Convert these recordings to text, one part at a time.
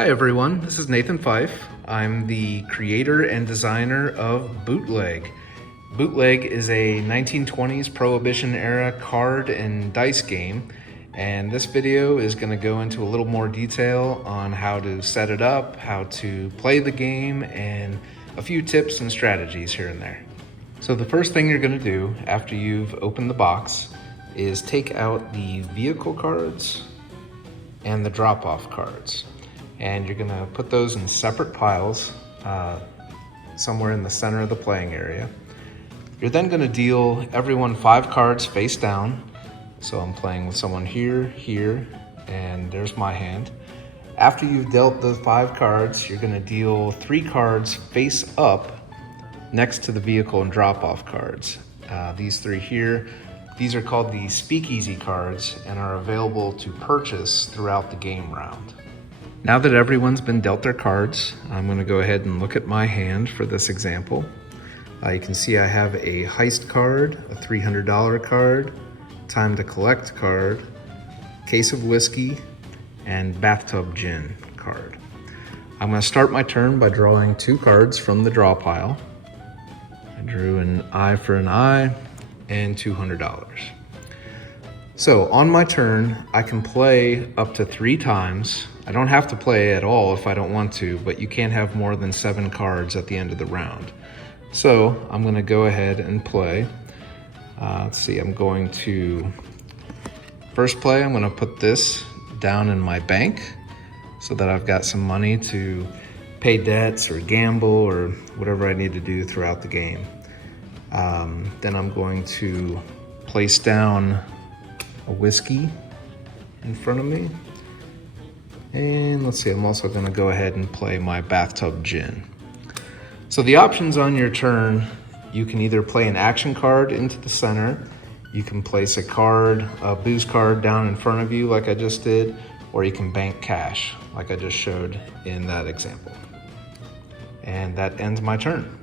Hi everyone, this is Nathan Fyffe. I'm the creator and designer of Bootleg. Bootleg is a 1920s Prohibition-Era card and dice game, and this video is going to go into a little more detail on how to set it up, how to play the game, and a few tips and strategies here and there. So the first thing you're going to do after you've opened the box is take out the vehicle cards and the drop-off cards. And you're gonna put those in separate piles somewhere in the center of the playing area. You're then gonna deal everyone 5 cards face down. So I'm playing with someone here, here, and there's my hand. After you've dealt the 5 cards, you're gonna deal 3 cards face up next to the vehicle and drop-off cards. These 3 here, these are called the speakeasy cards and are available to purchase throughout the game round. Now that everyone's been dealt their cards, I'm going to go ahead and look at my hand for this example. You can see I have a heist card, a $300 card, time to collect card, case of whiskey, and bathtub gin card. I'm going to start my turn by drawing 2 cards from the draw pile. I drew an eye for an eye and $200. So on my turn, I can play up to 3 times. I don't have to play at all if I don't want to, but you can't have more than 7 cards at the end of the round. So I'm gonna go ahead and play. Let's see, I'm going to, first play, I'm gonna put this down in my bank so that I've got some money to pay debts or gamble or whatever I need to do throughout the game. Then I'm going to place down a whiskey in front of me. And let's see, I'm also going to go ahead and play my bathtub gin. So the options on your turn, you can either play an action card into the center, you can place a card, a booze card down in front of you like I just did, or you can bank cash like I just showed in that example. And that ends my turn.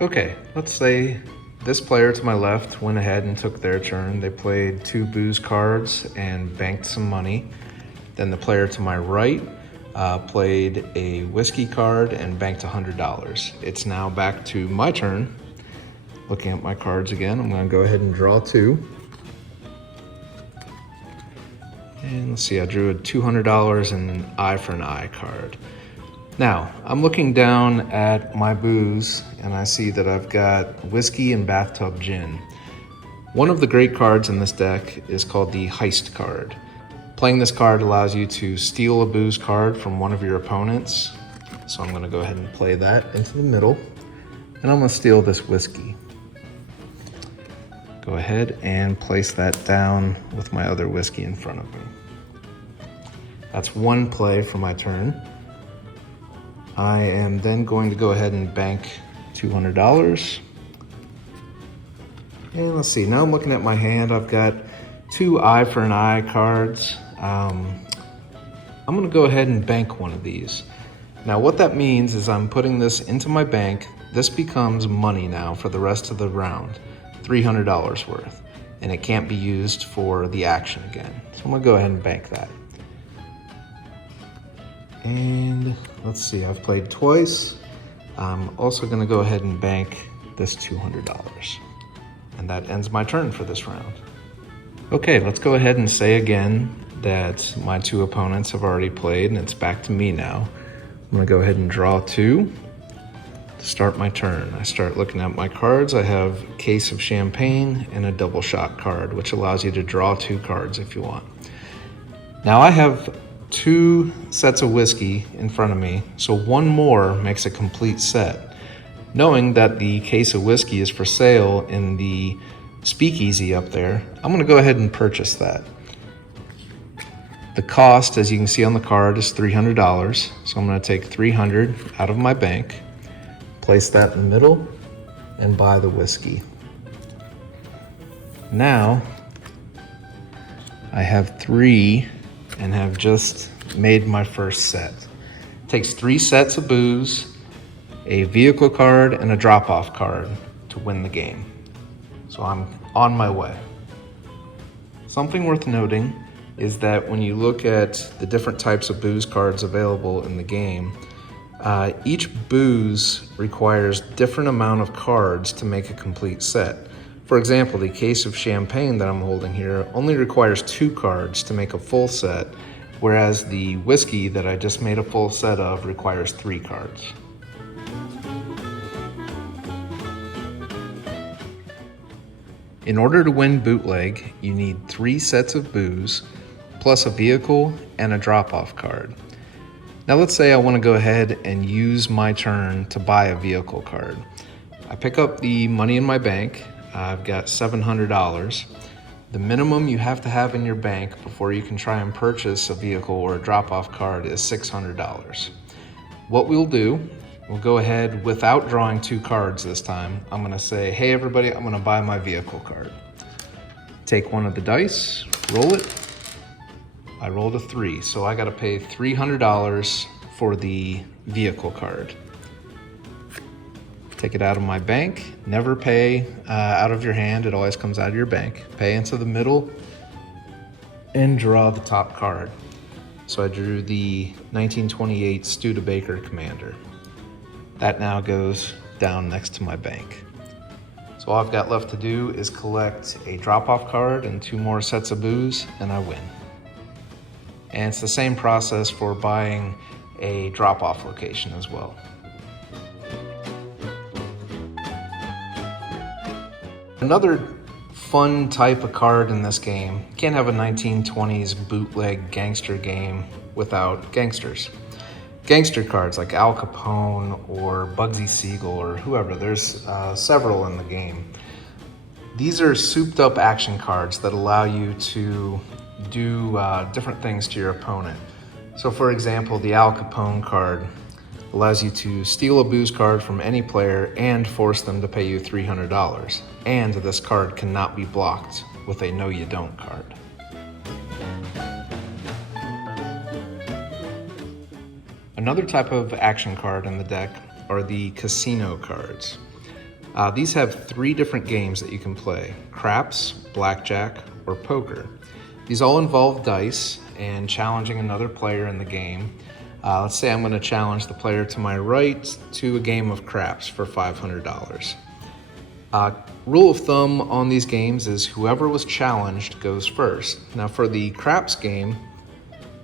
Okay, let's say this player to my left went ahead and took their turn. They played 2 booze cards and banked some money. Then the player to my right played a whiskey card and banked $100. It's now back to my turn. Looking at my cards again, I'm gonna go ahead and draw 2. And let's see, I drew a $200 and an eye for an eye card. Now, I'm looking down at my booze and I see that I've got whiskey and bathtub gin. One of the great cards in this deck is called the heist card. Playing this card allows you to steal a booze card from one of your opponents. So I'm gonna go ahead and play that into the middle. And I'm gonna steal this whiskey. Go ahead and place that down with my other whiskey in front of me. That's one play for my turn. I am then going to go ahead and bank $200. And let's see, now I'm looking at my hand. I've got 2 eye for an eye cards. I'm gonna go ahead and bank one of these. Now what that means is I'm putting this into my bank. This becomes money now for the rest of the round, $300 worth, and it can't be used for the action again. So I'm gonna go ahead and bank that. And let's see, I've played twice. I'm also gonna go ahead and bank this $200. And that ends my turn for this round. Okay, let's go ahead and say again that my 2 opponents have already played and it's back to me now. I'm gonna go ahead and draw 2 to start my turn. I start looking at my cards. I have a case of champagne and a double shot card, which allows you to draw 2 cards if you want. Now I have 2 sets of whiskey in front of me, so 1 more makes a complete set. Knowing that the case of whiskey is for sale in the speakeasy up there, I'm gonna go ahead and purchase that. The cost, as you can see on the card, is $300. So I'm gonna take $300 out of my bank, place that in the middle, and buy the whiskey. Now, I have 3 and have just made my first set. It takes 3 sets of booze, a vehicle card, and a drop-off card to win the game. So I'm on my way. Something worth noting is that when you look at the different types of booze cards available in the game, each booze requires different amount of cards to make a complete set. For example, the case of champagne that I'm holding here only requires 2 cards to make a full set, whereas the whiskey that I just made a full set of requires 3 cards. In order to win Bootleg, you need 3 sets of booze, plus a vehicle and a drop-off card. Now let's say I want to go ahead and use my turn to buy a vehicle card. I pick up the money in my bank. I've got $700. The minimum you have to have in your bank before you can try and purchase a vehicle or a drop-off card is $600. What we'll do, we'll go ahead without drawing 2 cards this time. I'm gonna say, hey everybody, I'm gonna buy my vehicle card. Take one of the dice, roll it. I rolled a 3, so I gotta pay $300 for the vehicle card. Take it out of my bank. Never pay out of your hand, it always comes out of your bank. Pay into the middle and draw the top card. So I drew the 1928 Studebaker Commander. That now goes down next to my bank. So all I've got left to do is collect a drop-off card and 2 more sets of booze, and I win. And it's the same process for buying a drop-off location as well. Another fun type of card in this game, you can't have a 1920s bootleg gangster game without gangsters. Gangster cards like Al Capone or Bugsy Siegel or whoever, there's several in the game. These are souped up action cards that allow you to do different things to your opponent. So for example, the Al Capone card allows you to steal a booze card from any player and force them to pay you $300. And this card cannot be blocked with a no you don't card. Another type of action card in the deck are the casino cards. These have 3 different games that you can play: craps, blackjack, or poker. These all involve dice and challenging another player in the game. Let's say I'm going to challenge the player to my right to a game of craps for $500. Rule of thumb on these games is whoever was challenged goes first. Now for the craps game,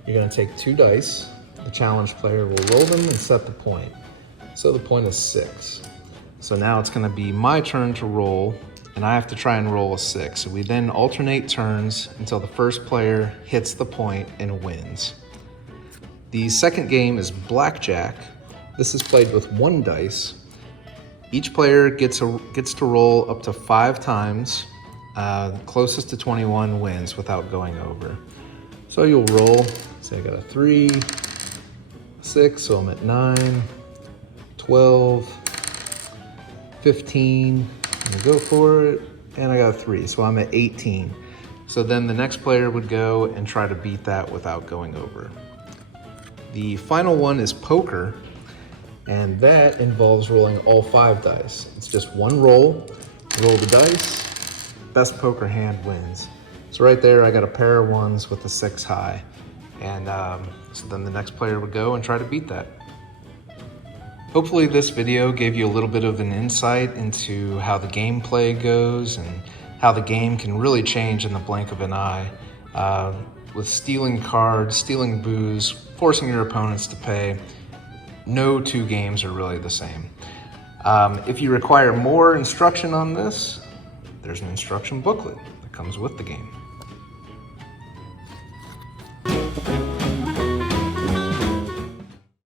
you're going to take 2 dice. The challenged player will roll them and set the point. So the point is 6. So now it's going to be my turn to roll, and I have to try and roll a 6. So we then alternate turns until the first player hits the point and wins. The second game is blackjack. This is played with 1 dice. Each player gets to roll up to 5 times. Closest to 21 wins without going over. So you'll roll, say I got a 3, 6, so I'm at 9, 12, 15, and go for it, and I got a 3, so I'm at 18. So then the next player would go and try to beat that without going over. The final one is poker, and that involves rolling all 5 dice. It's just 1 roll the dice, best poker hand wins. So right there, I got a pair of 1s with a 6 high, and so then the next player would go and try to beat that. Hopefully this video gave you a little bit of an insight into how the gameplay goes and how the game can really change in the blink of an eye. With stealing cards, stealing booze, forcing your opponents to pay, no 2 games are really the same. If you require more instruction on this, there's an instruction booklet that comes with the game.